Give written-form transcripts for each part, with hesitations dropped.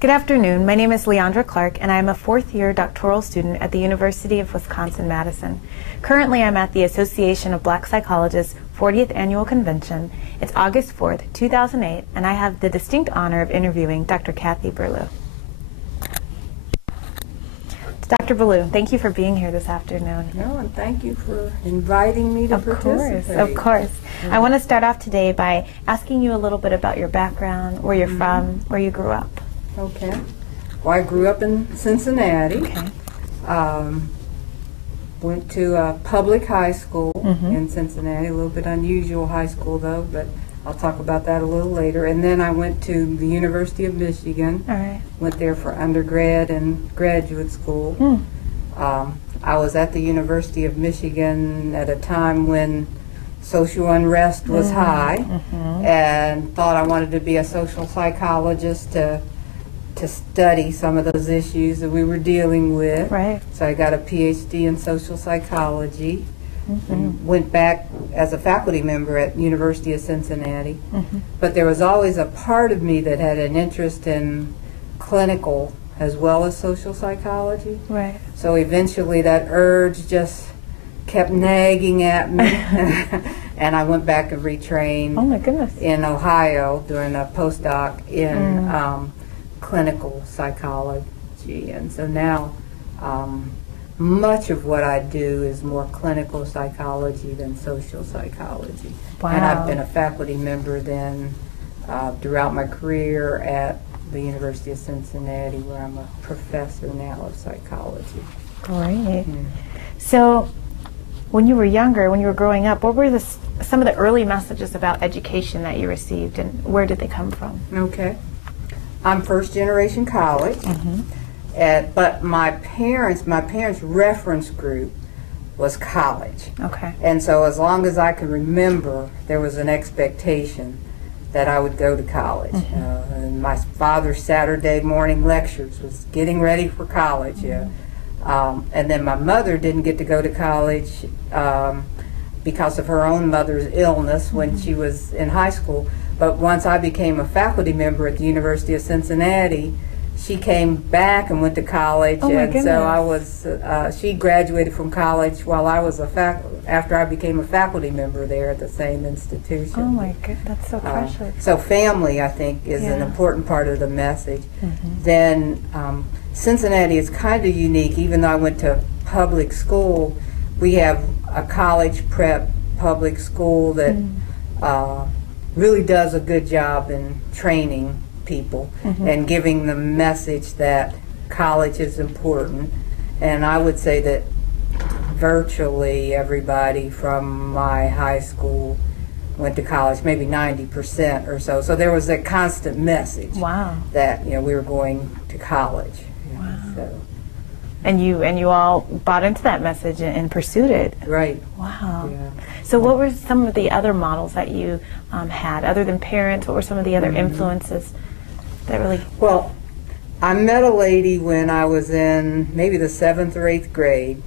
Good afternoon. My name is Leandra Clark, and I am a fourth-year doctoral student at the University of Wisconsin-Madison. Currently, I'm at the Association of Black Psychologists 40th Annual Convention. It's August 4th, 2008, and I have the distinct honor of interviewing Dr. Kathy Burlew. Dr. Burlew, thank you for being here this afternoon. No, and thank you for inviting me to participate. Of course. I want to start off today by asking you a little bit about your background, where you're from, where you grew up. Okay. Well, I grew up in Cincinnati. Okay. Went to a public high school in Cincinnati, a little bit unusual high school though, but I'll talk about that a little later. And then I went to the University of Michigan. All right. Went there for undergrad and graduate school. I was at the University of Michigan at a time when social unrest was high, and thought I wanted to be a social psychologist to study some of those issues that we were dealing with. Right. So I got a PhD in social psychology and went back as a faculty member at University of Cincinnati. But there was always a part of me that had an interest in clinical as well as social psychology. Right. So eventually that urge just kept nagging at me, and I went back and retrained Oh my goodness. in Ohio doing a postdoc in clinical psychology. And so now much of what I do is more clinical psychology than social psychology. Wow. And I've been a faculty member then throughout my career at the University of Cincinnati, where I'm a professor now of psychology. Great. So, when you were younger, when you were growing up, what were some of the early messages about education that you received, and where did they come from? Okay. I'm first generation college, but my parents' reference group was college. Okay. And so as long as I can remember, there was an expectation that I would go to college. And my father's Saturday morning lectures was getting ready for college. And then my mother didn't get to go to college because of her own mother's illness when she was in high school. But once I became a faculty member at the University of Cincinnati, she came back and went to college. Oh my and goodness. so I was, she graduated from college while I was after I became a faculty member there at the same institution. Oh my goodness, that's so precious. So family, I think, is an important part of the message. Then Cincinnati is kind of unique. Even though I went to public school, we have a college prep public school that really does a good job in training people and giving the message that college is important. And I would say that virtually everybody from my high school went to college, maybe 90% or so. So there was a constant message that we were going to college. Wow. So. And you all bought into that message and pursued it. Right. Wow. Yeah. So what were some of the other models that you had, other than parents? What were some of the other influences that really... Well, I met a lady when I was in maybe the 7th or 8th grade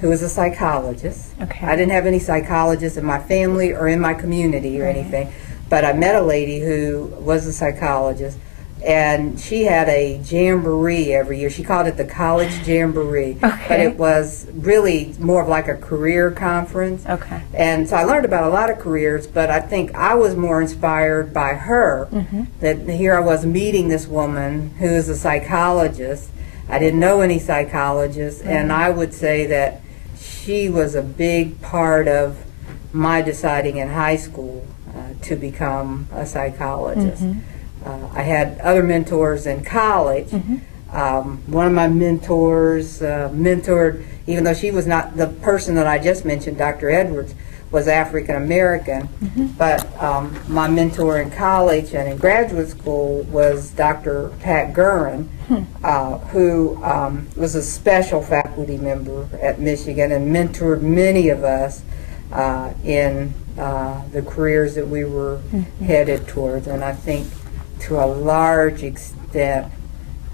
who was a psychologist. Okay. I didn't have any psychologists in my family or in my community or anything, but I met a lady who was a psychologist, and she had a jamboree every year. She called it the College Jamboree, but it was really more of like a career conference. Okay. And so I learned about a lot of careers, but I think I was more inspired by her, that here I was meeting this woman who is a psychologist. I didn't know any psychologists, and I would say that she was a big part of my deciding in high school to become a psychologist. I had other mentors in college. One of my mentors mentored, even though she was not the person that I just mentioned, Dr. Edwards, was African American, but my mentor in college and in graduate school was Dr. Pat Gurin, who was a special faculty member at Michigan and mentored many of us in the careers that we were headed towards. And I think to a large extent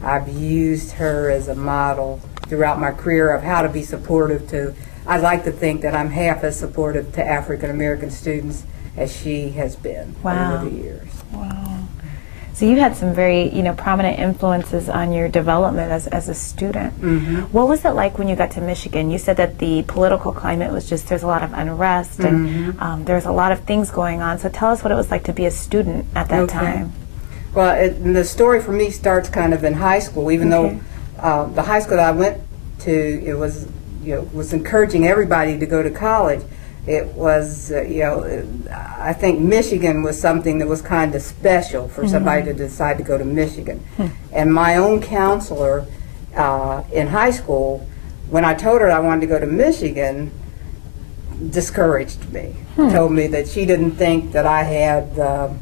I've used her as a model throughout my career of how to be supportive to, I'd like to think that I'm half as supportive to African American students as she has been over the years. Wow. So you had some very, prominent influences on your development as a student. What was it like when you got to Michigan? You said that the political climate was just, there's a lot of unrest and there's a lot of things going on. So tell us what it was like to be a student at that time. Well, the story for me starts kind of in high school, even though the high school that I went to, it was, was encouraging everybody to go to college. It was, I think Michigan was something that was kind of special for somebody to decide to go to Michigan. And my own counselor in high school, when I told her I wanted to go to Michigan, discouraged me. Told me that she didn't think that I had the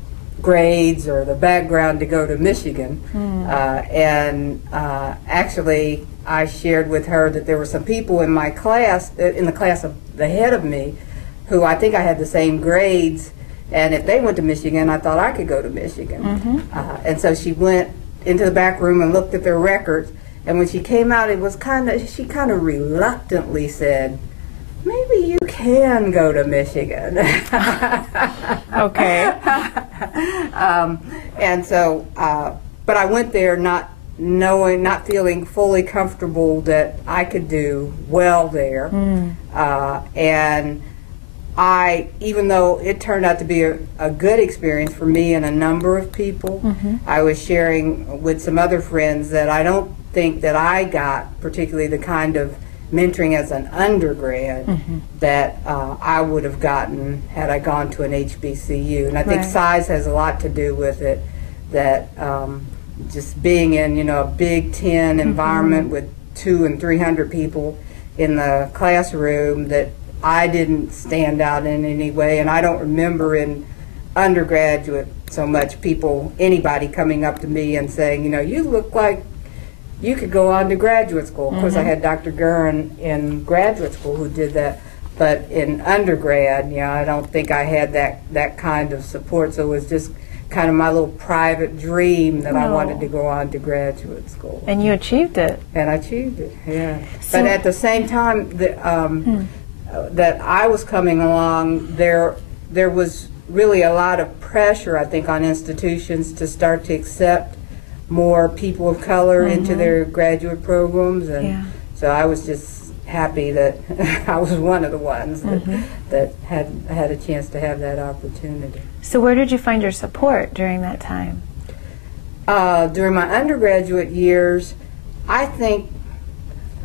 grades or the background to go to Michigan. Actually, I shared with her that there were some people in my class, in the class of the head of me, who I think I had the same grades, and if they went to Michigan, I thought I could go to Michigan. And so she went into the back room and looked at their records, and when she came out, it was she kind of reluctantly said, maybe you can go to Michigan. Okay. And so, but I went there not feeling fully comfortable that I could do well there. And even though it turned out to be a good experience for me and a number of people, I was sharing with some other friends that I don't think that I got particularly the kind of mentoring as an undergrad that I would have gotten had I gone to an HBCU. And I think size has a lot to do with it, that just being in, a Big Ten environment with 200 and 300 people in the classroom, that I didn't stand out in any way. And I don't remember in undergraduate so much anybody coming up to me and saying, you look like you could go on to graduate school. Of course, I had Dr. Gurin in graduate school who did that. But in undergrad, I don't think I had that kind of support. So it was just kind of my little private dream that I wanted to go on to graduate school. And you achieved it. And I achieved it, yeah. So, but at the same time that I was coming along, there was really a lot of pressure, I think, on institutions to start to accept more people of color into their graduate programs. And so I was just happy that I was one of the ones that had a chance to have that opportunity. So where did you find your support during that time? During my undergraduate years, I think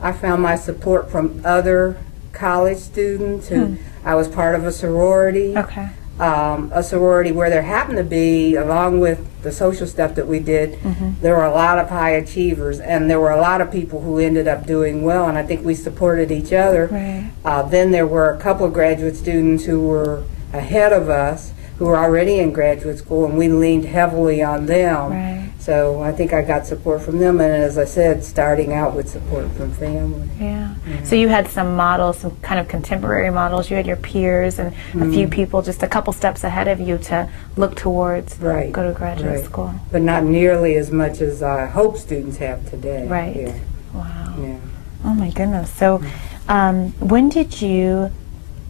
I found my support from other college students who I was part of a sorority. A sorority where there happened to be, along with the social stuff that we did, there were a lot of high achievers, and there were a lot of people who ended up doing well, and I think we supported each other. Then there were a couple of graduate students who were ahead of us, who were already in graduate school, and we leaned heavily on them. So I think I got support from them, and as I said, starting out with support from family. So you had some models, some kind of contemporary models. You had your peers and a few people just a couple steps ahead of you to look towards go to graduate school. But not nearly as much as I hope students have today. Wow. Oh my goodness. So when did you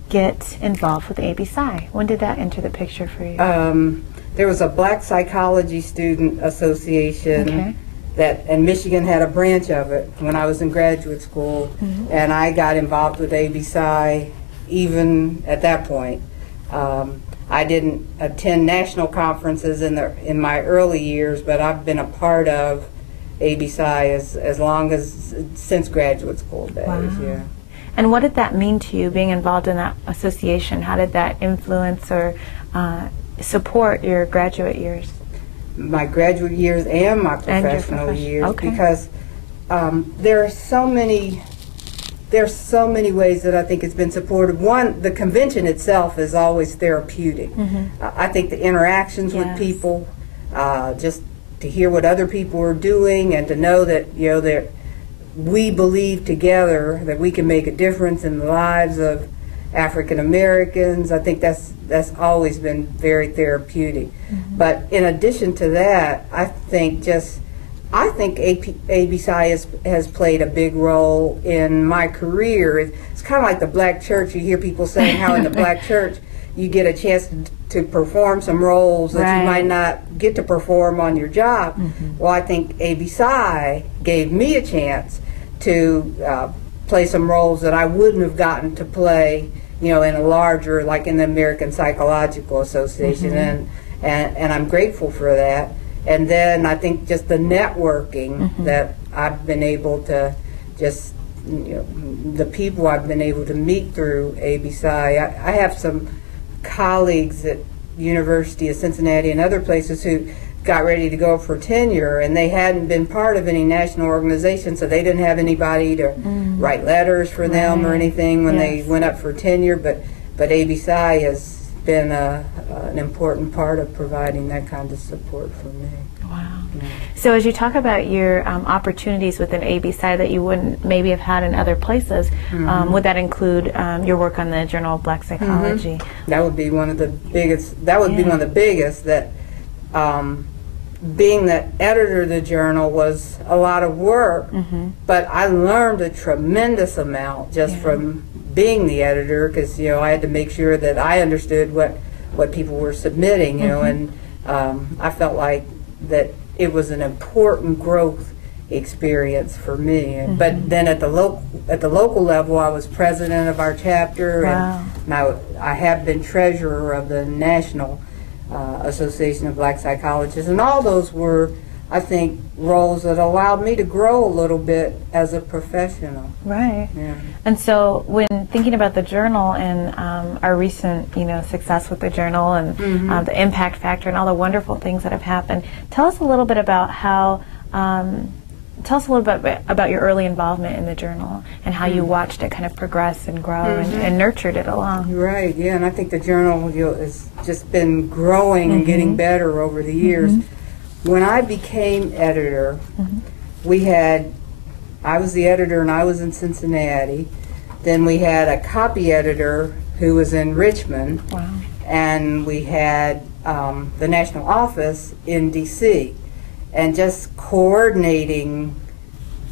get involved with AB Psy? When did that enter the picture for you? There was a Black Psychology Student Association and Michigan had a branch of it when I was in graduate school, and I got involved with AB Psy even at that point. I didn't attend national conferences in my early years, but I've been a part of AB Psy as long as since graduate school days. And what did that mean to you, being involved in that association? How did that influence or support your graduate years? My graduate years and my professional years, because there are so many ways that I think it's been supportive. One, the convention itself is always therapeutic. I think the interactions with people, just to hear what other people are doing and to know that we believe together that we can make a difference in the lives of African Americans. I think that's always been very therapeutic. But in addition to that, I think just I think ABSI has played a big role in my career. It's kind of like the black church. You hear people saying how in the black church you get a chance to perform some roles that you might not get to perform on your job. Well, I think ABSI gave me a chance to play some roles that I wouldn't have gotten to play, in a larger, like in the American Psychological Association, and I'm grateful for that. And then I think just the networking that I've been able to just, the people I've been able to meet through ABSI. I have some colleagues at University of Cincinnati and other places who got ready to go for tenure, and they hadn't been part of any national organization, so they didn't have anybody to write letters for them or anything when they went up for tenure. But ABSI has been an important part of providing that kind of support for me. Wow. So as you talk about your opportunities within ABSI that you wouldn't maybe have had in other places, would that include your work on the Journal of Black Psychology? That would be one of the biggest. That would be one of the biggest. That being the editor of the journal was a lot of work, but I learned a tremendous amount just from being the editor, because I had to make sure that I understood what people were submitting, and I felt like that it was an important growth experience for me. But then at the local level, I was president of our chapter, and I have been treasurer of the National Association of Black Psychologists, and all those were, I think, roles that allowed me to grow a little bit as a professional. Right. Yeah. And so when thinking about the journal and our recent, success with the journal and the impact factor and all the wonderful things that have happened, tell us a little bit about how, tell us a little bit about your early involvement in the journal and how you watched it kind of progress and grow and nurtured it along. Right, yeah, and I think the journal has just been growing and getting better over the years. When I became editor, I was the editor and I was in Cincinnati. Then we had a copy editor who was in Richmond. Wow. And we had the national office in D.C. And just coordinating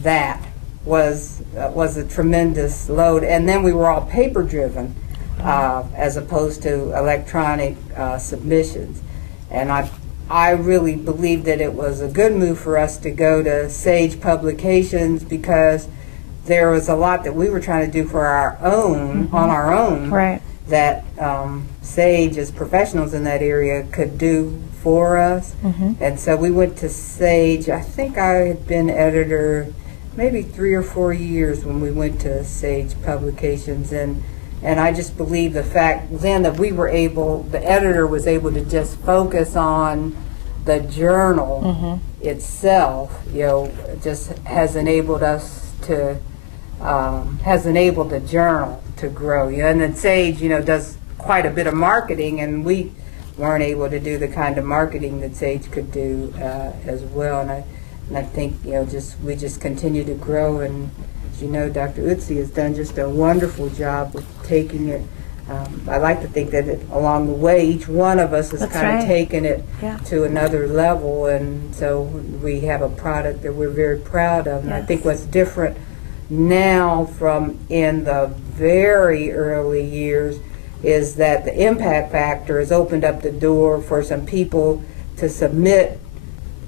that was a tremendous load. And then we were all paper driven as opposed to electronic submissions. And I really believe that it was a good move for us to go to Sage Publications, because there was a lot that we were trying to do for our own, on our own, that Sage, as professionals in that area, could do for us. And so we went to Sage. I think I had been editor maybe 3 or 4 years when we went to Sage Publications, and I just believe the fact then that we were able, the editor was able to just focus on the journal itself, just has enabled us to, has enabled the journal to grow. And then Sage, does quite a bit of marketing, and we weren't able to do the kind of marketing that Sage could do as well. And I think, we just continue to grow, and as you know, Dr. Utsi has done just a wonderful job of taking it. I like to think that along the way, each one of us has kind of taken it to another level, and so we have a product that we're very proud of. And I think what's different now from in the very early years is that the impact factor has opened up the door for some people to submit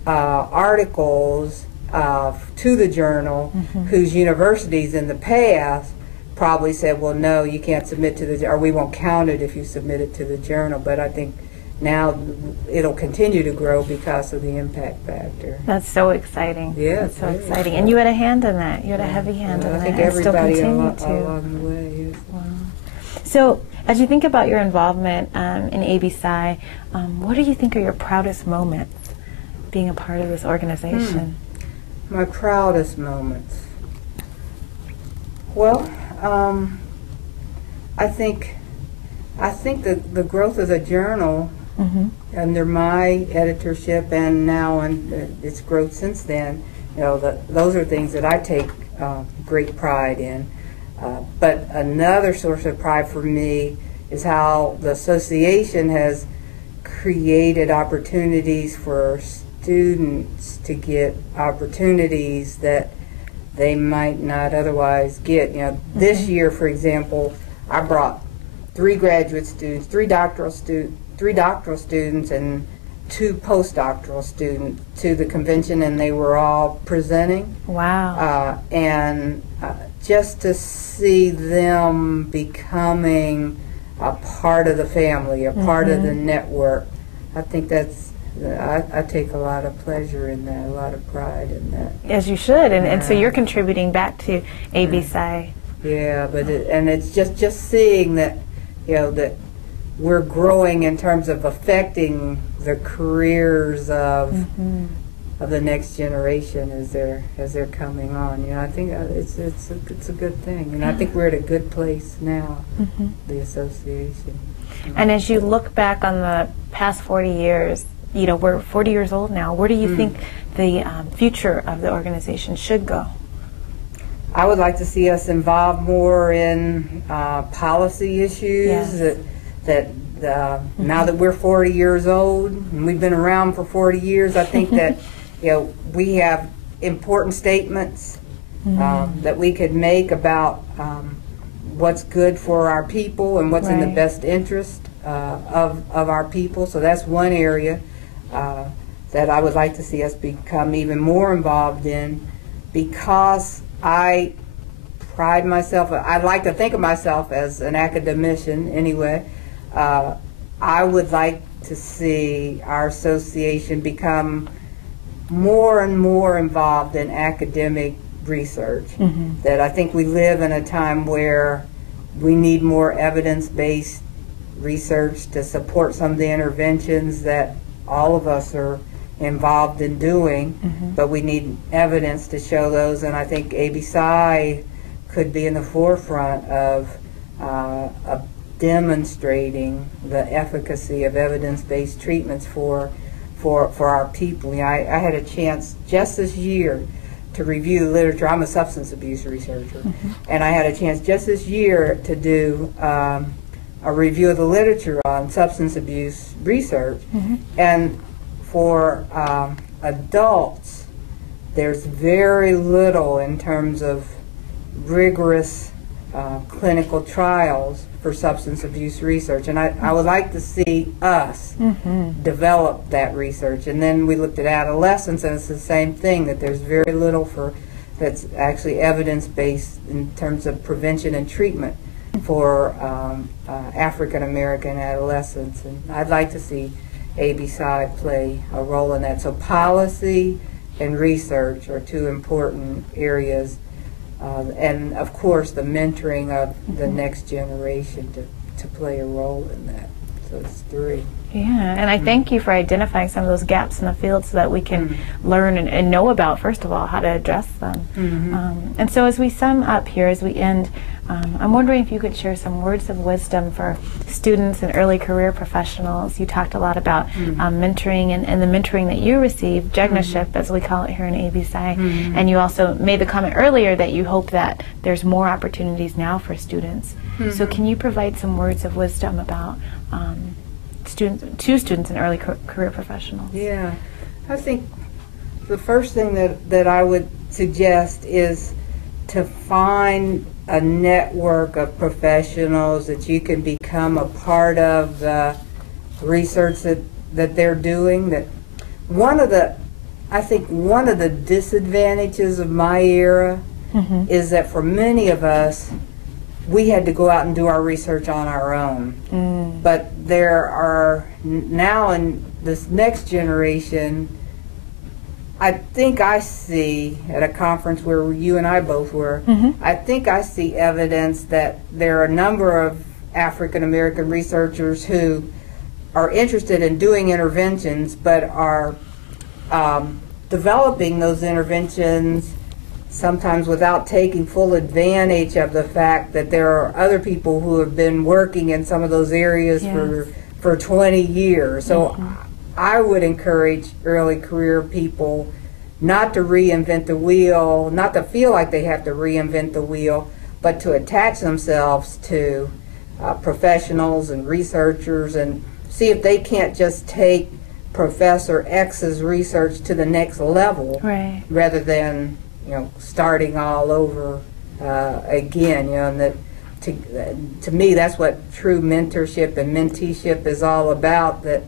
articles to the journal whose universities in the past probably said, well, no, you can't submit to the, or we won't count it if you submit it to the journal. But I think now it'll continue to grow because of the impact factor. That's so exciting. Yeah, that's so exciting. And you had a hand in that. You had a heavy hand in that. I think everybody along the way. Wow. So, as you think about your involvement in ABSI, what do you think are your proudest moments being a part of this organization? My proudest moments. Well, I think the growth of the journal under my editorship, and now its growth since then, those are things that I take great pride in. But another source of pride for me is how the association has created opportunities for students to get opportunities that they might not otherwise get. You know, this year, for example, I brought 3 graduate students, 3 doctoral students, and 2 postdoctoral students to the convention, and they were all presenting. Wow. And just to see them becoming a part of the family, a part of the network, I think that's, I take a lot of pleasure in that, a lot of pride in that. As you should, and so you're contributing back to ABSI. Yeah, but it's just seeing that, you know, that we're growing in terms of affecting the careers of the next generation as they're coming on. You know, I think it's a good thing, and I think we're at a good place now, the association. And as you look back on the past 40 years, you know, we're 40 years old now. Where do you think the future of the organization should go? I would like to see us involved more in policy issues. That now that we're 40 years old and we've been around for 40 years, I think that, you know, we have important statements that we could make about what's good for our people and what's in the best interest of our people. So that's one area that I would like to see us become even more involved in, because I pride myself, I like to think of myself as an academician anyway. I would like to see our association become more and more involved in academic research. That I think we live in a time where we need more evidence-based research to support some of the interventions that all of us are involved in doing, but we need evidence to show those, and I think ABSI could be in the forefront of demonstrating the efficacy of evidence-based treatments for our people. You know, I had a chance just this year to review the literature. I'm a substance abuse researcher, and I had a chance just this year to do a review of the literature on substance abuse research, and for adults, there's very little in terms of rigorous clinical trials for substance abuse research, and I would like to see us develop that research. And then we looked at adolescents, and it's the same thing, that there's very little that's actually evidence-based in terms of prevention and treatment for African American adolescents, and I'd like to see ABSI play a role in that. So policy and research are 2 important areas, and of course the mentoring of the next generation to play a role in that. So it's 3. Yeah, and I thank you for identifying some of those gaps in the field so that we can learn and know about, first of all, how to address them. And so as we sum up here, as we end, I'm wondering if you could share some words of wisdom for students and early career professionals. You talked a lot about mentoring and the mentoring that you received, Jegnaship, as we call it here in ABSI. And you also made the comment earlier that you hope that there's more opportunities now for students. So can you provide some words of wisdom about students and early career professionals? Yeah, I think the first thing that I would suggest is to find a network of professionals that you can become a part of the research that they're doing. That I think one of the disadvantages of my era is that for many of us, we had to go out and do our research on our own. But there are now in this next generation, I think I see at a conference where you and I both were, I think I see evidence that there are a number of African American researchers who are interested in doing interventions, but are developing those interventions sometimes without taking full advantage of the fact that there are other people who have been working in some of those areas for 20 years. So I would encourage early career people not to reinvent the wheel, not to feel like they have to reinvent the wheel, but to attach themselves to professionals and researchers and see if they can't just take Professor X's research to the next level, Right. rather than, you know, starting all over again. You know, and that to me, that's what true mentorship and menteeship is all about. That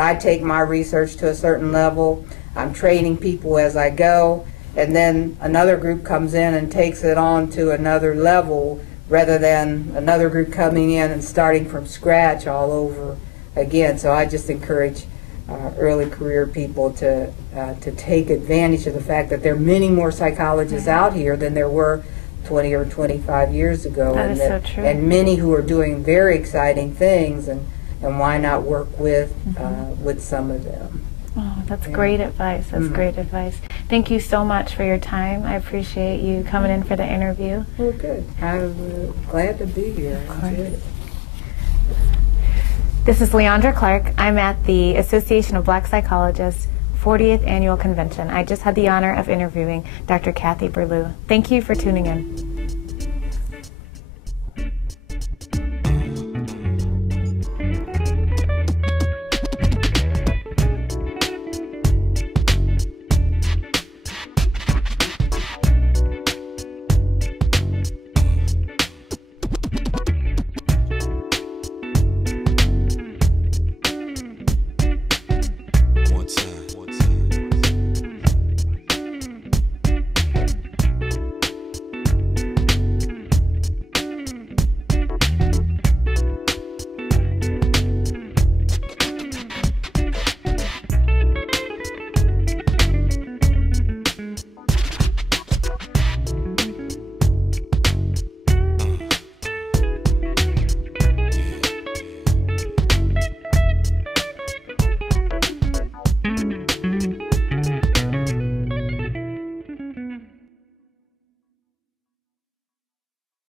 I take my research to a certain level, I'm training people as I go, and then another group comes in and takes it on to another level, rather than another group coming in and starting from scratch all over again. So I just encourage early career people to take advantage of the fact that there are many more psychologists out here than there were 20 or 25 years ago. That is so true. And many who are doing very exciting things, and why not work with some of them. Oh, that's great advice. That's great advice. Thank you so much for your time. I appreciate you coming in for the interview. Well, good. I'm glad to be here. I enjoyed it. This is Leandra Clark. I'm at the Association of Black Psychologists 40th Annual Convention. I just had the honor of interviewing Dr. Kathy Burlew. Thank you for tuning in.